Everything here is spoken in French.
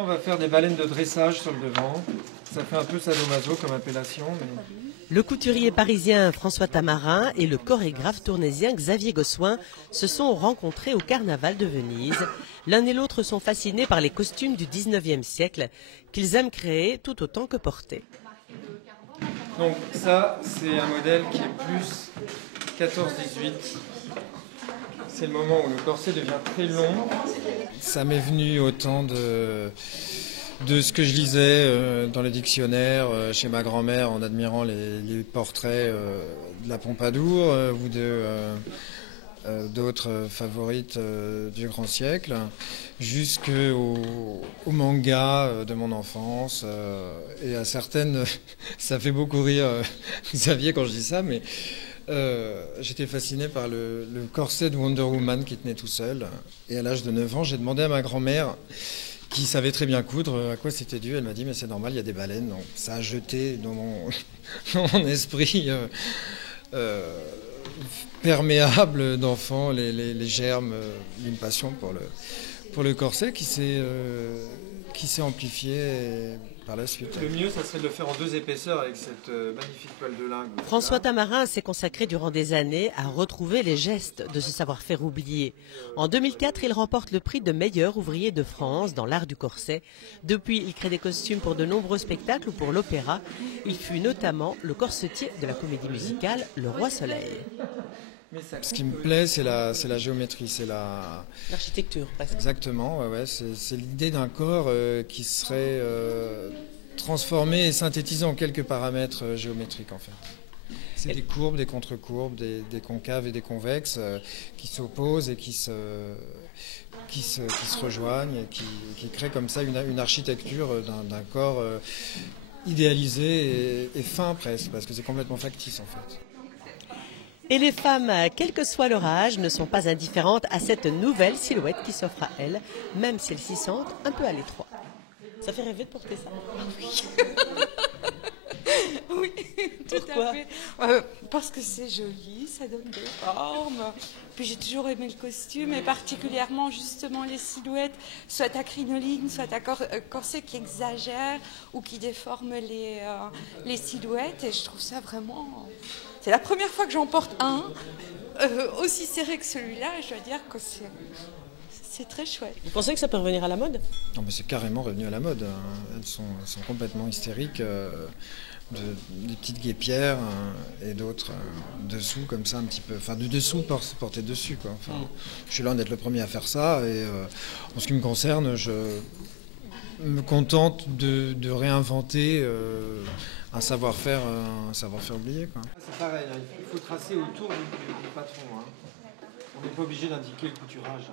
On va faire des baleines de dressage sur le devant. Ça fait un peu sadomaso comme appellation. Mais... Le couturier parisien François Tamarin et le chorégraphe tournésien Xavier Gossuin se sont rencontrés au Carnaval de Venise. L'un et l'autre sont fascinés par les costumes du 19e siècle qu'ils aiment créer tout autant que porter. Donc ça, c'est un modèle qui est plus 14-18. C'est le moment où le corset devient très long. Ça m'est venu autant de ce que je lisais dans les dictionnaires chez ma grand-mère en admirant les portraits de la Pompadour ou d'autres favorites du grand siècle, jusqu'au manga de mon enfance. Et à certaines, ça fait beaucoup rire Xavier quand je dis ça, mais j'étais fasciné par le corset de Wonder Woman qui tenait tout seul. Et à l'âge de 9 ans, j'ai demandé à ma grand-mère, qui savait très bien coudre, à quoi c'était dû. Elle m'a dit, mais c'est normal, il y a des baleines. Donc, ça a jeté dans mon esprit perméable d'enfant les germes d'une passion pour le corset qui s'est amplifié par la suite. Le mieux, ça serait de le faire en 2 épaisseurs avec cette magnifique toile de lin. François Tamarin s'est consacré durant des années à retrouver les gestes de ce savoir-faire oublié. En 2004, il remporte le prix de meilleur ouvrier de France dans l'art du corset. Depuis, il crée des costumes pour de nombreux spectacles ou pour l'opéra. Il fut notamment le corsetier de la comédie musicale Le Roi Soleil. Ce qui me plaît, c'est la géométrie, c'est l'architecture, presque. Exactement, ouais, c'est l'idée d'un corps qui serait transformé et synthétisé en quelques paramètres géométriques en fait. C'est des courbes, des contre-courbes, des concaves et des convexes qui s'opposent et qui se rejoignent et qui créent comme ça une architecture d'un corps idéalisé et fin presque, parce que c'est complètement factice en fait. Et les femmes, quel que soit leur âge, ne sont pas indifférentes à cette nouvelle silhouette qui s'offre à elles, même si elles s'y sentent un peu à l'étroit. Ça fait rêver de porter ça. Oui, tout Pourquoi? à fait. Parce que c'est joli, ça donne des formes. Puis j'ai toujours aimé le costume et particulièrement justement les silhouettes, soit à crinoline, soit à corset qui exagèrent ou qui déforment les silhouettes. Et je trouve ça vraiment... C'est la première fois que j'en porte un aussi serré que celui-là. Et je dois dire que c'est très chouette. Vous pensez que ça peut revenir à la mode? Non, mais c'est carrément revenu à la mode. Elles sont complètement hystériques. Des petites guêpières et d'autres dessous comme ça un petit peu, enfin du dessous porté dessus quoi. Enfin, je suis loin d'être le premier à faire ça et en ce qui me concerne, je me contente de réinventer un savoir-faire oublié quoi. C'est pareil, il faut tracer autour du patron. On n'est pas obligé d'indiquer le couturage.